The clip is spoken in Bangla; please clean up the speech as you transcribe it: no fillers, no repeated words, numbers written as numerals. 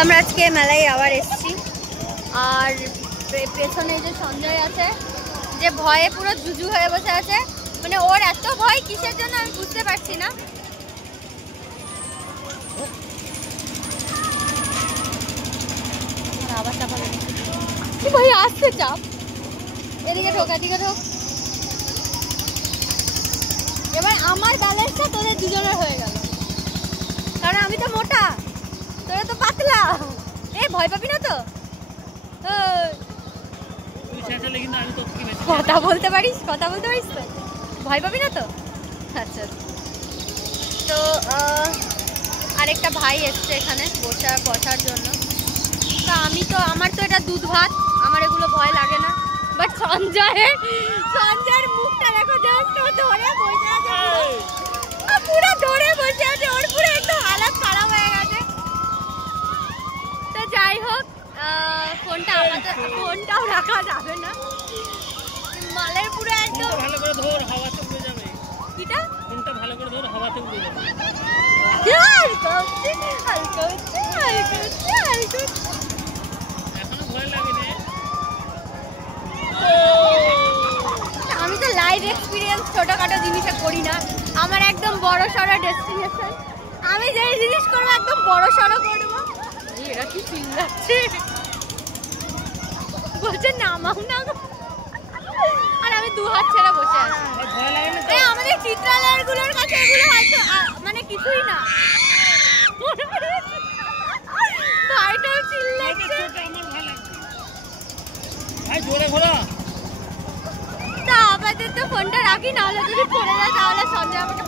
আমরা আজকে মেলায় আবার এসেছি আর পেছনে যে সঞ্জয় আছে যে ভয়ে পুরো জুজু হয়ে বসে আছে, মানে ওর এত ভয় কিসের জন্য আমি বুঝতে পারছি না। আবার চাপা ভাই আসছে চাপ, এদিকে ঢোক এদিকে ঢোক। এবার আমার ব্যালেন্সটা তোদের দুজনের হয়ে গেল, কারণ আমি তো মোটা, তোরা তো পাতলা। এ ভয় পাবি না তো? কথা বলতে পারিস তো? ভয় পাবি না তো? আচ্ছা, তো আরেকটা ভাই এসছে এখানে বসার জন্য। তো আমার তো এটা দুধ ভাত, আমার এগুলো ভয় লাগে না। বাট সঞ্জয়ের মুখটা দেখো, জাস্ট ও ধরে বসে আছে, পুরো ধরে বসে আছে, ওর পুরো একদম হালাত খারাপ হয়ে গেছে। তো যাই হোক, ফোনটাও রাখা যাবে না, মালের পুরো একদম ভালো করে ধর, হাওয়াতে উড়ে যাবে। কিটা ফোনটা ভালো করে ধর, হাওয়াতে উড়ে যাবে। এখনো ভয় লাগে না? আমি তো লাইভ এক্সপিরিয়েন্স ছোটখাটো জিনিসে করি না, আমার একদম বড় সড়ো ডেস্টিনেশন। আমি যে জিনিস করবো একদম বড় সড়ো করবো। এরা কি চিল্লাচ্ছে, বলছে নামাও না, আর আমি দু হাত ছেড়ে বসে আছি। আমাদের চিত্রালয়ের গুলোর কাছে এগুলো হয়তো মানে কিছুই না। ভাইটাও চিল্লাচ্ছে। তা আপাতত ফোনটা রাখি, নাহলে যদি পড়ে যায় তাহলে সঞ্জয় আমাকে